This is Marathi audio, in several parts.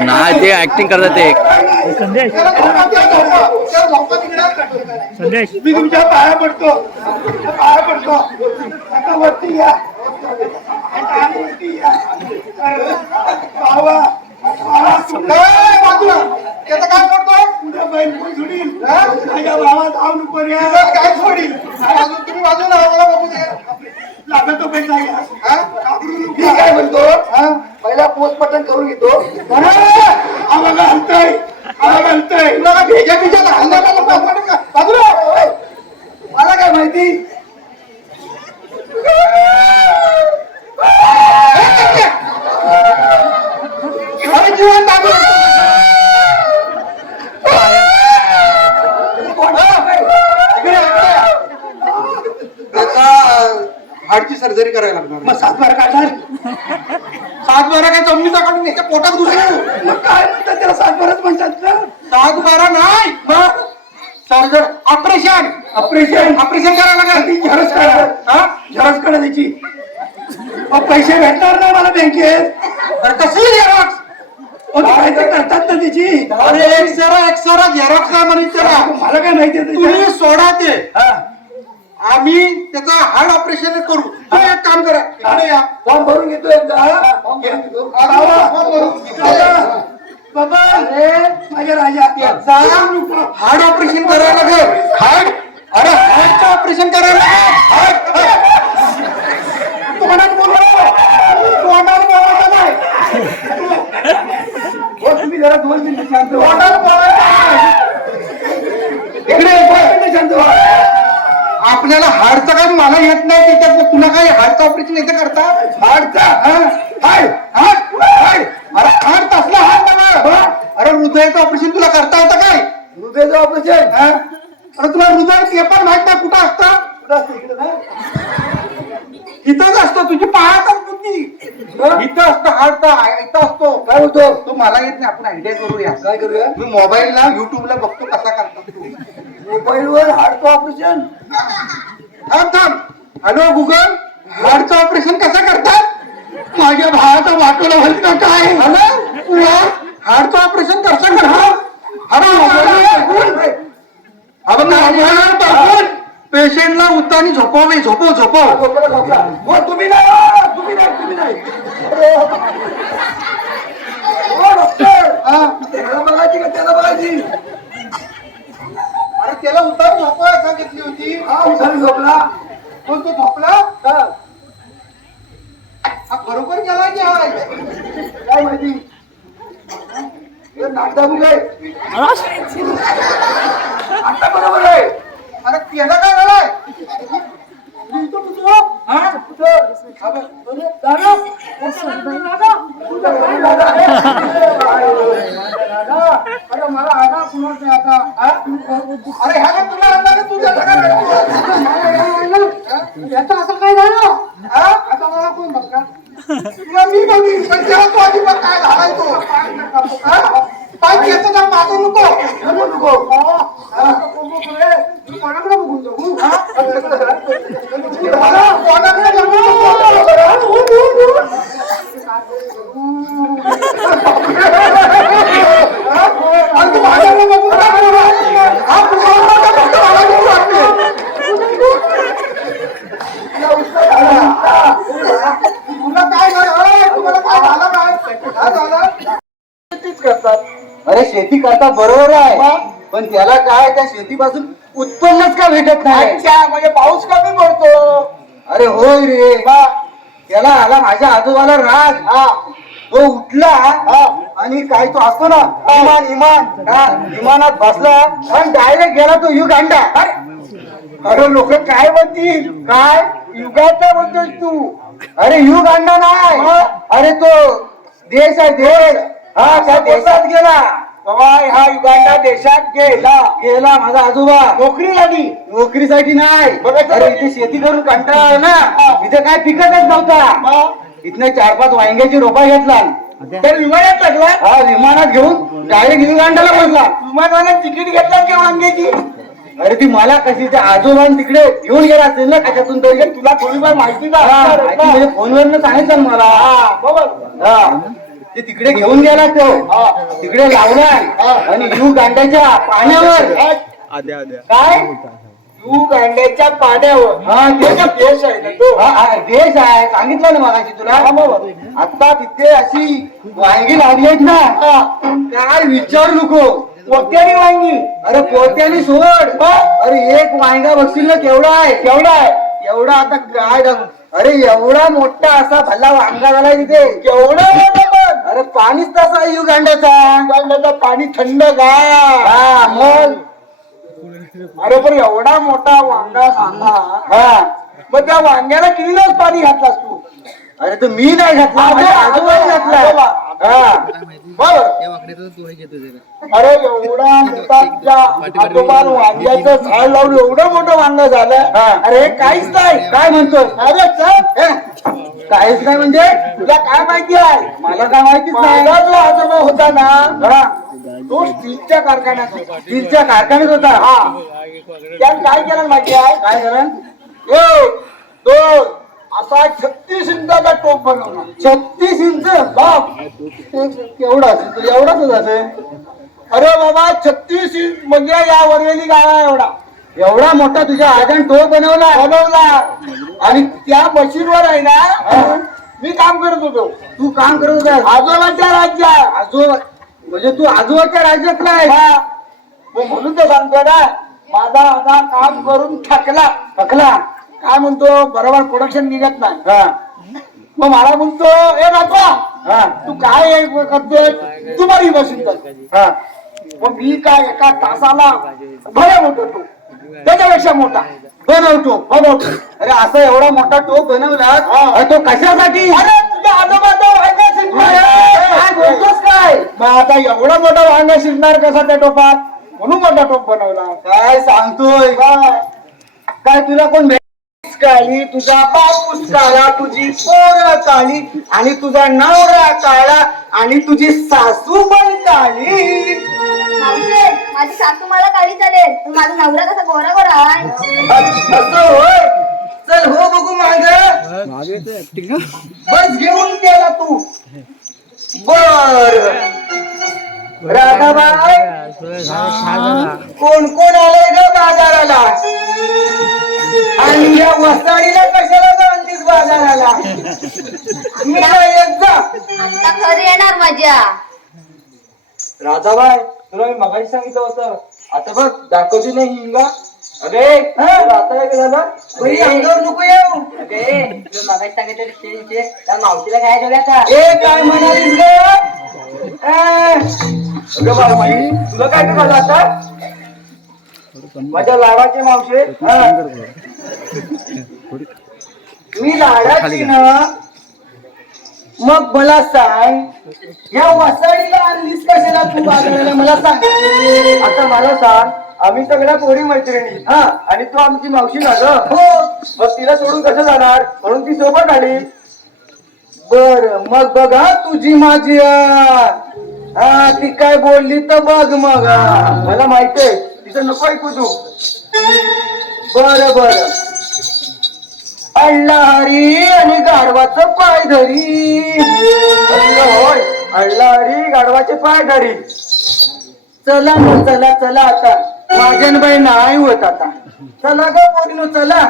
नाही ते ऍक्टिंग करतात ते. संदेश. संदेश मी तुमच्या पाया पडतो. पाया पडतो. आता वरती या. बाबा. बाजूला. त्याचं काय बैल सोडील हा? माझ्या भावा काय सोडील बाजू तुम्ही बाजूला मला बघू दे लागत तो पैसा घ्या हा? घाबरू नको. मी काय म्हणतो हा? पहिला पोस्टमार्टम करून घेतो आम्हाला हलतय आम्हाला हलतय तुला काय भेजा बिजा घालणार का पोस्टमार्टम का बाजूला ओय. मला काय माहिती अरे जीवन दाबू आता हार्टची सर्जरी करायला लागणार मग सात बारा काढणार सात बारा काय जमिनीचा काढून याच्या पोटात घुसू मग काय म्हणतात त्याला सात बाराच म्हणतात ना सात बारा नाही मग सर्जर ऑपरेशन ऑपरेशन ऑपरेशन करायला लागेल ती झरस काढा हा झरस काढा त्याची मग पैसे भेटणार नाही मला बँकेत. तर कशी झेरॉक्स ओ, ते काय तर करतात ना त्याची अरे एक्सरा एक्सरा झेरॉक्स आहे म्हणे त्याला. मला काय माहिती आहे तुम्ही त्याचं? सोडा ते. हा. आम्ही त्याचा हार्ट ऑपरेशन करू. तुम्ही एक काम करा. इकडे या. फॉर्म भरून घेतो एकदा. हा? बाबा. बाबा अरे माझ्या राजा हार्ट ऑपरेशन करायला लागेल. हार्ट अरे हार्टचं ऑपरेशन करायला लागेल. हार्ट तोंडात बोलवा तोंडात बोलायचं नाही. हो तुम्ही जरा दोन मिनिटं शांत व्हा. तोंडात बोलायचं नाही. इकडे मिनिटं शांत व्हा. आपल्याला हार्टचं काही मला येत नाही त्याच्यात. तुला काही हार्टचं ऑपरेशन येतं करता? हाडचा, हा? हाड, हार्ट अरे असला हार्ट बघा. अरे हृदयाचं ऑपरेशन तुला करता येतं काय? हृदयाचं ऑपरेशन हा? अरे तुला हृदय ते पण माहीत नाही कुठं असतं कुठं असतं इकडं ना? इथंच असतं तुझी पायातच बुद्धी इथं असतं हार्ट इथं असतो. काय होतो तो मला येत नाही आपण आयडिया करूया काय करूया? मी मोबाईलला युट्यूबला बघतो कसा करतात तू. मोबाईलवर हाडचं ऑपरेशन? थांब थांब. हॅलो गुगल हार्टचं ऑपरेशन कसं करतात? माझ्या भावाचा वाटोला व्हायचं काय? झालं तुला हार्टचं ऑपरेशन कसं करतात? अरे आपण पेशंटला उत्तानी झोपवे. झोपव झोपव झोपला, झोपला. हो तुम्ही नाही हो, तुम्ही नाही तुम्ही नाही अरे, हो, डॉक्टर हा? त्याला बघायची का त्याला बघायची अरे त्याला उतार झोपवाय सांगितली होती हा उसारी झोपला पण तो झोपला हा, हा खरोखर गेला की हाय काय माहिती हे नागदाबू काय आता बरोबर आहे अरे त्याला काय झालाय इथं कुठं? हा? कुठं? हा बघ. अरे, दादा. दादा. तुझा घरी दादा. दादा. अरे मला आगा कुणाच नाही आता हा? अरे ह्याला तुला आणला तू त्याला काय रडतो? याचं असं काय झालं हा? आता मला कोण बघा तुला मी बघीन पण तेव्हा तो अजिबात काय झालाय तो हा? पाय त्याचं काम माझं नको नको नको हा? नको रे. तू कोणाकडे बघून जाऊ हा? मला कोणाकडे जाऊ आणि तू माझ्याकडे बघून काय करणार? हा, तू कोणाकडे बघतो मला भीती वाटते. तुला काय झालं तुम्हाला काय झालं काय काय झालं तीच करतात अरे शेती करता बरोबर आहे पण त्याला काय त्या शेतीपासून उत्पन्नच का भेटत नाही? अच्छा म्हणजे पाऊस कमी पडतो. अरे होय रे. त्याला आला माझ्या आजोबाला राग. हा. तो उठला आणि काय तो असतो ना इमान इमान. हा, इमानात बसला आणि डायरेक्ट गेला तो युगांडा. अरे. लोक काय म्हणतील? काय? युगांडा म्हणतोस तू. अरे युगांडा नाही. अरे तो देश आहे देश. हा त्या देशात गेला. बाबा हा युगांडा देशात गेला. गेला माझा आजोबा. नोकरीसाठी नोकरीसाठी नाही. बघा अरे इथे शेती करून कंटाळा आला ना. इथे काय पिकतच नव्हता. इथनं चार पाच वांग्याची रोपा घेतला तर विमानात लागला? हा विमानात घेऊन डायरेक्ट युगांडाला बसला. विमानानं तिकीट घेतला का वांग्याची? अरे ती मला कशी त्या आजोबान तिकडे घेऊन गेला असेल ना कशातून तरी. तुला थोडीफार माहिती का? म्हणजे फोनवर सांगितलं मला. बरोबर. हा. ते तिकडे घेऊन गेला तो. तिकडे लावला आणि यू गांड्याच्या पाण्यावर काय? तू गांड्याच्या पाण्यावर. हा त्याचा देश आहे ना तो. हा, हा, देश आहे. सांगितलं ना मगाशी तुला? आता तिथे अशी वांगी लागली आहेत ना. काय विचारू नको. कोट्याने वांगी. अरे पोत्याने सोड. अरे एक वांगा बघशील ना केवढा आहे. केवढा आहे? एवढा आता काय दाखवू? अरे एवढा मोठा असा भल्ला वांगा झाला तिथे. केवढा मोठा? अरे पाणीच तसा आहे युग अंड्याचा गांड्याचं पाणी थंड गार हा मग? अरे पण एवढा मोठा वांगा सांगा. हा. मग त्या वांग्याला किती दिवस पाणी घातलास तू? अरे तो मी नाही घातला माझ्या आजोबाने घातला. हा. बर. अरे एवढा मोठा त्या आजोबान वांग्याचं झाड लावून एवढं मोठं वांग झालं. हा. अरे काहीच नाही. काय म्हणतोय अरे चल. हे, काहीच नाही म्हणजे तुला काय माहिती आहे? मला काय माहितीच नाही. माझा जो आजोबा होता ना हा, तो स्टीलच्या कारखान्यात होता. स्टीलच्या कारखान्यात होता. हा. त्यात काय केलं माहिती आहे? काय झालं एक दोन असा छत्तीस इंचाचा टोप बनवला. छत्तीस इंच? बाप. तो एवढाच असेल? अरे बाबा छत्तीस इंच म्हणजे या वरवेली गावा एवढा. एवढा मोठा तुझ्या आजन टोप बनवला. बनवला. आणि त्या मशीनवर आहे ना मी काम करत होतो. तू काम करत होता. आजोबाच्या राज्यात. आजोबा म्हणजे तू आजोबाच्या राज्यातला आहे. हा. मग म्हणून तर सांगतो ना माझा आता काम करून थकला. थकला. काय म्हणतो बरोबर प्रोडक्शन निघत नाही. हा. मग मला म्हणतो ए हा. तू काय करतोय? तू बरी बसून हा. मग मी काय एका तासाला भले मोठो तो त्याच्यापेक्षा मोठा. बनवतो बनवतो. अरे असा एवढा मोठा टोप बनवला तो कशासाठी? अरे तुझ्या आजोबाचा वांगा काय शिकणार बोलतोस काय? मग आता एवढा मोठा वांगा शिकणार कसा त्या टोपात? म्हणून मोठा टोप बनवला काय सांगतोय? काय? काय तुला कोण काळी तुझा बापूस काळा तुझी पोर काळी आणि तुझा नवरा काळा आणि तुझी सासू पण काळी. माझी सासू मला काळी चालेल. पण माझा नवरा कसा गोरा गोरा आहे असं होय? चल हो बघू माग. बस घेऊन गेला तू. बर. राधाबाई. कोण कोण आलंय ग बाजाराला? आणि या वसाडीला कशाला जाणतीस बाजाराला? मी जा. आता खरी येणार माझ्या. राधाबाई तुला मी मगाशी सांगितलं होतं. आता बघ दाखवली नाही हिंगा. अरे आता काय झालं बरी अंगावर नको येऊ. मावशीला काय ठेवल्या का? ए काय म्हणालीस ग? ए, अगं बाई, तुला काय झालं आता? माझ्या लाडाचे मावशे. मी लाडाची ना मग मला सांग या वसाडीला आणलीस कशाला तू बाजाराला? मला सांग. आता मला सांग आम्ही सगळ्या पोरी मैत्रिणी. हा. आणि तू आमची मावशी ना ग? हो. मग तिला सोडून कसं जाणार? म्हणून ती सोबत आली. बर मग बघा तुझी माझी. हा ती काय बोलली तर बघ मग. मला माहीत आहे तिचं नको ऐकू तू. बर बर. अण्णा हरी आणि गाढवाच पाय धरी होय अण्णा हरी गाढवाचे पाय धरी चला ना चला चला आता. माझ्यान बाई नाही होत आता. चला ग पोरीनो चला.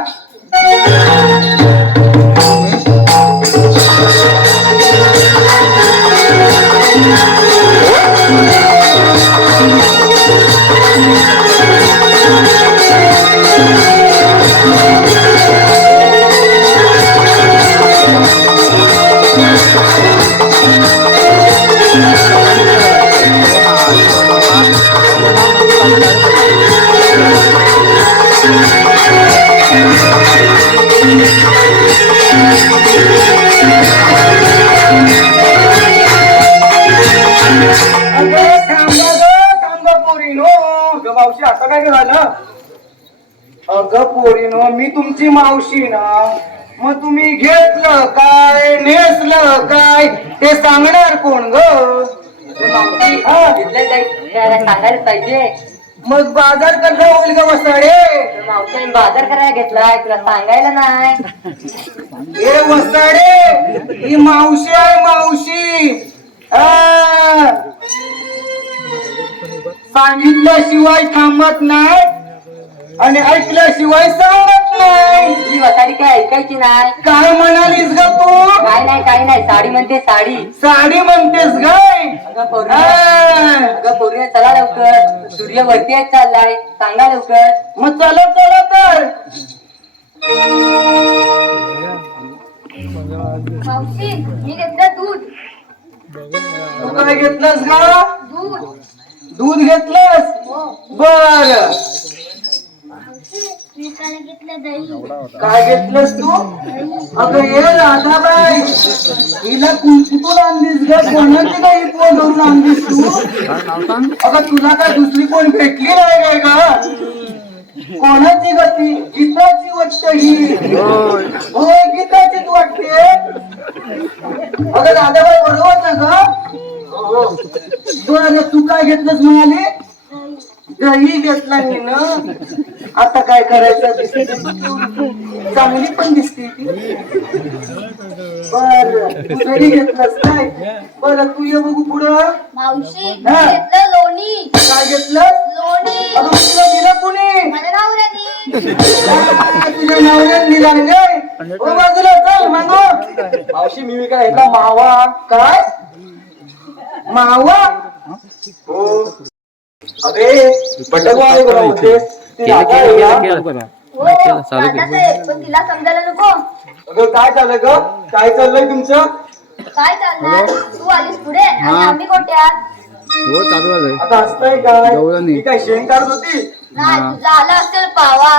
अगं पोरीनो मी तुमची मावशी ना. मग तुम्ही घेतलं काय नेसलं काय ते सांगणार कोण ग? हा. सांगायला पाहिजे मग बाजार कसा होईल ग वसाडे? तर बाजार करायला घेतलाय तुला सांगायला नाही ए वसाडे ही मावशी आहे मावशी. सांगितल्याशिवाय थांबत नाही आणि ऐकल्याशिवाय सांगत नाही. ही वसाडी काय ऐकायची नाही? काय म्हणालीस ग तू? काय नाही काही नाही. साडी म्हणते साडी. साडी म्हणतेस गाय अगं पोरीने अगं पोरीने चला लवकर. सूर्य वरती येत चाललाय. सांगा लवकर. मग चला चला तर. मावशी मी घेतलं दूध. तू काय घेतलंस का दूध. दूध घेतलंस? बर. काय घेतलंस तू? अगं ये राधाबाई. हिला कुठून आणलीस ग. कोणाची काही फोन धरून आणलीस तू? अगं तुला काय दुसरी कोण भेटली नाही काय का कोणाची गती गीताची वाटत ही. होय गीताचीच वाटते. अगं राधाबाई बरोबर ना ग. बरं तू काय घेतलंस म्हणाली? दही घेतला मी ना. आता काय करायचं? दिसते चांगली पण दिसते ती. बर दही घेतलंस काय? बर तू ये बघू पुढं. मावशी हा. घेतलं लोणी. काय घेतलं लोणी. अगं तुला दिलं कुणी? माझ्या नवऱ्यानी. काय तुझ्या नवऱ्याने दिला रे. ओ बाजूला चल मागो. मावशी मी काय मावा? काय? मावा. हो. आहे? केलं हो केलं, चालू केलं. दादासाहेब, पण तिला समजायला नको. अगं काय चाललं ग? काय चाललंय तुमचं? काय चालणार तू आलीस पुढे? आणि आम्ही कोट्यात हो चालू आहे आता हसताय काय गवळणी. मी काय शेण काढत होती? नाही तुझा आला असेल पावा.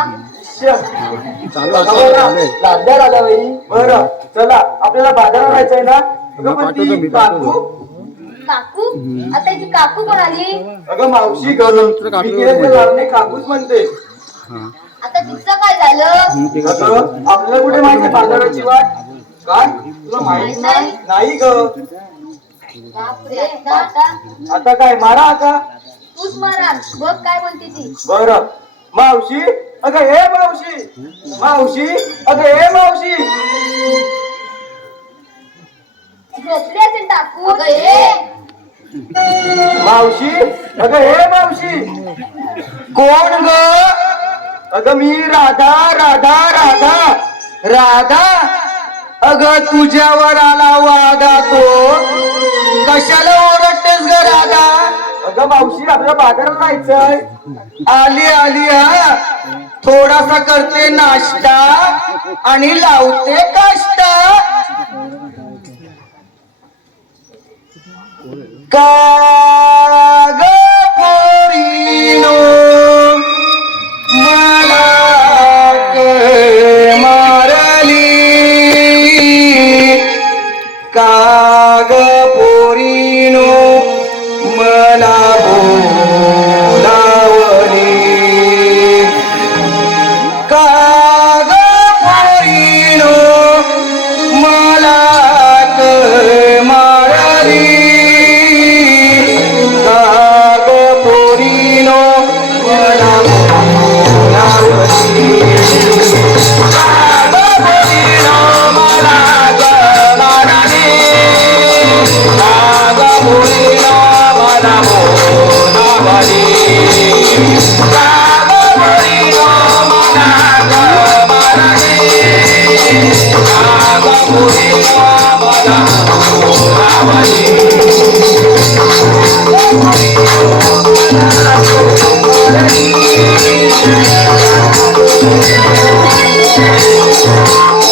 चालू आहे. लादल्या राजा बाई बरं चला. आपल्याला बाजारात जायचंय ना? अगं पण पाठवतो ती मी, पाठवतो. काकू काकू? आता याची काकू कोण आली अगं मावशी गं काकू मी केलं ते लावणे काकूच म्हणते. आता तिचं काय झालं? अगं आपल्याला कुठे माहिती बाजाराची वाट? काय? तुला माहीत नाही नाही? ग. बापरे आता आता. काय मारा आता. तूच मारा. बघ काय बोलते ती. बर. मावशी अगं हे मावशी. मावशी अगं हे मावशी. झोपली असेल टाकू ए मावशी अगं हे मावशी. कोण ग? अगं मी राधा राधा राधा राधा. अगं तुझ्यावर आला वादा तो. कशाला ओरडतेस ग राधा? अगं मावशी आपल्याला बाजारात जायचंय. आली आली हा. थोडासा करते नाश्ता आणि लावते काष्टा. Go go.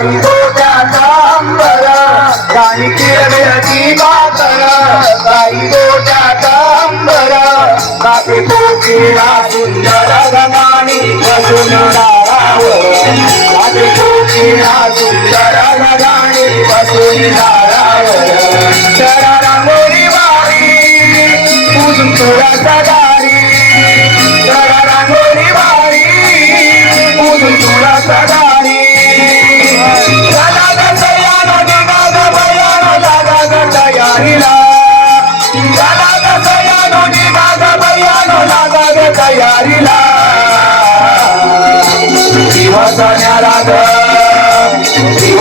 गाई गोट्याचा अंबर राणी गाई कोकिळा सुंदर बसून दारावर कोकिळा सुंदर बसून दारावर शरा रांगोळी वारी शरा रांगोळी वारी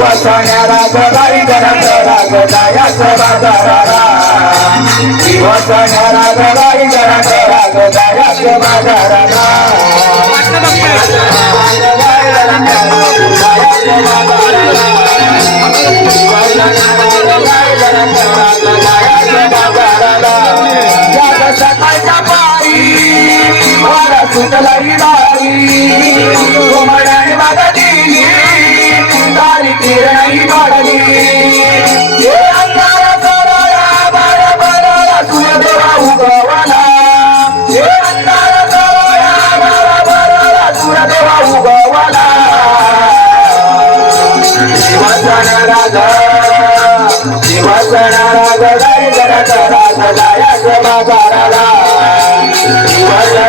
दिवसण्या राग गाई गरज राग बाजाराला. दिवसण्या राग गाई गरज राग बाजाराला. सकाळच्या मला मागा दिली तारी किरणाई हे अंधार सरळा बार बरळा तुझ्या देवा उगवला. हे अंधार सरळा बार बरळा तुझ्या देवा उगवला. शिवसण राग शिवसण राग गाई गरज राग जायाच बाजाराला. शिवसण शिवसण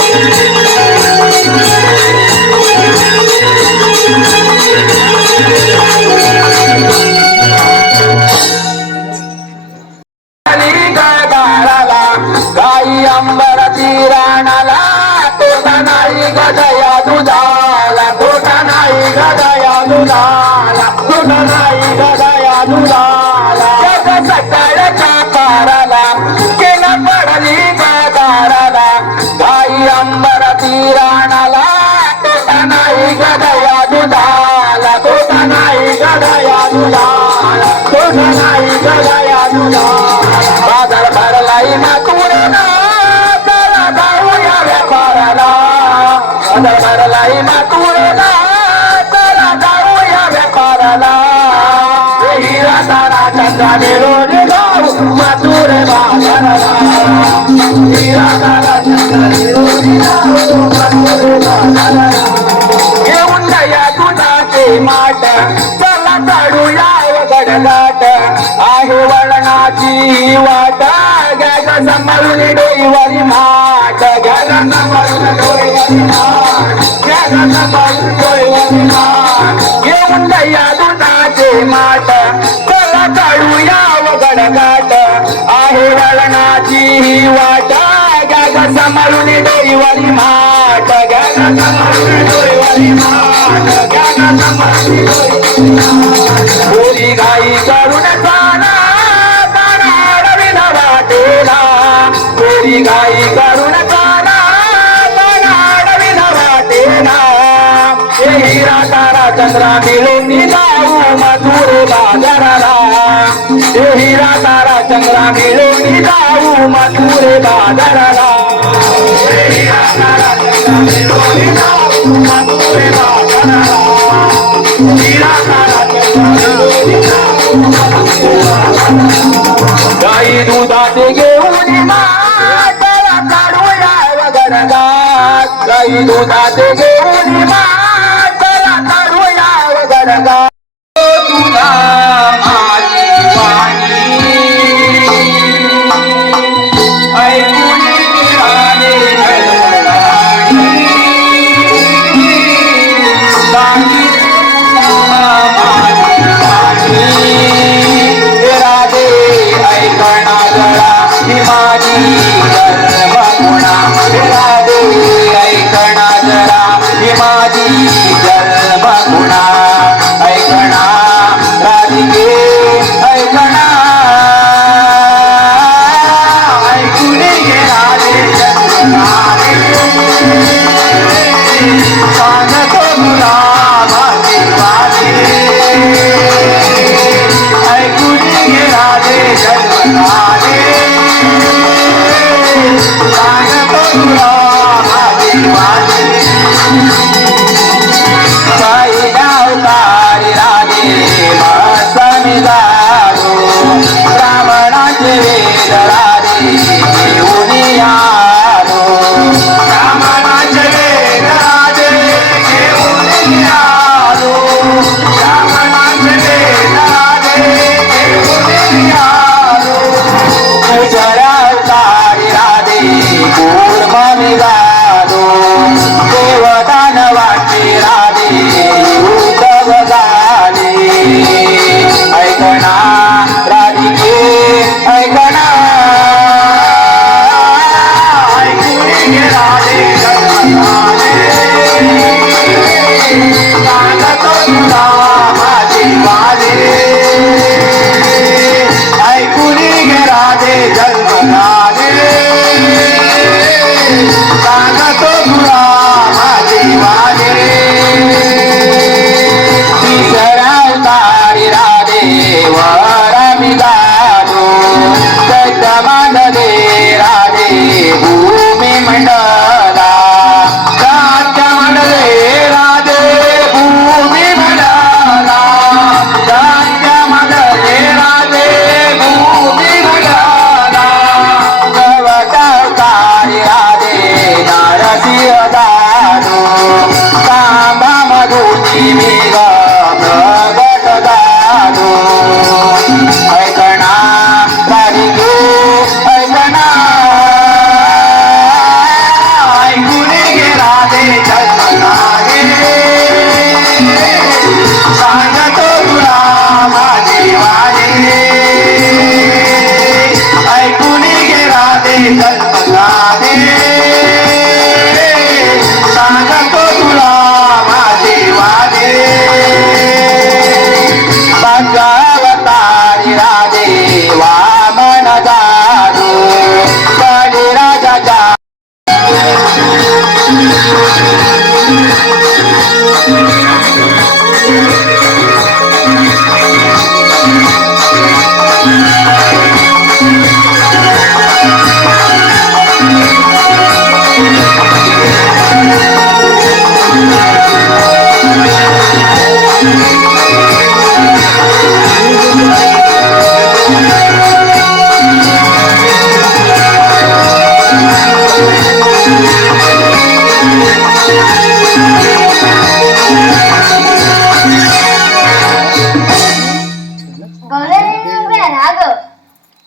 बाजार भरलाई ना तुरना चला व्यापाराला बाजार भरलाई ना तुरना जाऊया व्यापाराला हिरा जाऊ मातुर बाजाराला हिरा जाऊ मातुर बाजाराला घेऊन या गुणाचे माट चला काढूया गडलाट वळणाची वाट. गॅग सांभाळून डोईवारी माट. गॅग सांभाळून डोईवारी माट. गॅग सांभाळून डोईवारी माट. घेऊन या दुधाचे माट. चला काढूया गडगाट आहे वळणाची वाट. गॅग सांभाळून डोईवारी माट. गॅग सांभाळून डोईवारी माट. गॅग सांभाळून डोईवारी माट. पोरी गाई करून गाई करून हे हिरा तारा चंद्रा मिळून जाऊ मधुर बाजाराला. हे हिरा तारा चंद्रा मिळून जाऊ मधुर बाजाराला. हे हिरा तारा चंद्रा मिळून जाऊ मधुर बाजाराला. हिरा तारा चंद्रा मिळून जाऊ गाई दुधाचे घेऊन मा वगडगात गाई दुधाचे घेऊन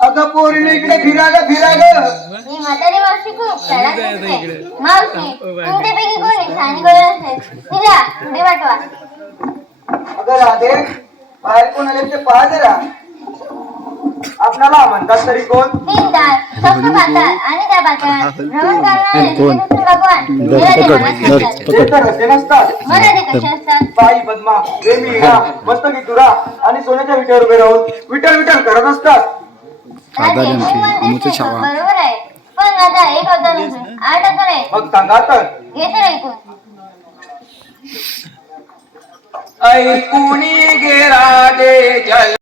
अगं पोरीने इकडे फिरा ग फिरा ग मी म्हातारी मावशी खूप चढत दिसते. मावशी तुमच्यापैकी कोणी छान गौरव असेल तिला पुढे पाठवा. अगं राधे बाहेर कोण आले ते पहा जरा आपणाला म्हणतात तरी कोण? तीन दार फक्त आणि त्या पाताळात भ्रमण करणारे कोण? श्रीकृष्ण भगवान धर, असतात. ते तर असे नसतात. मराठी कसे असतात? बाई बदमा प्रेमी हिरा मस्तकी तुरा आणि सोन्याच्या विटेवर उभे राहून विठ्ठल विठ्ठल करत असतात. खासदार राजे, यांची, तुम्ही म्हणताय अमुचे ते छावा. बरोबर आहे. पण आता एक अवतार नसून आठ अवतार आहे मग सांगा तर. घेते ऐकून ऐकून घे राधे जल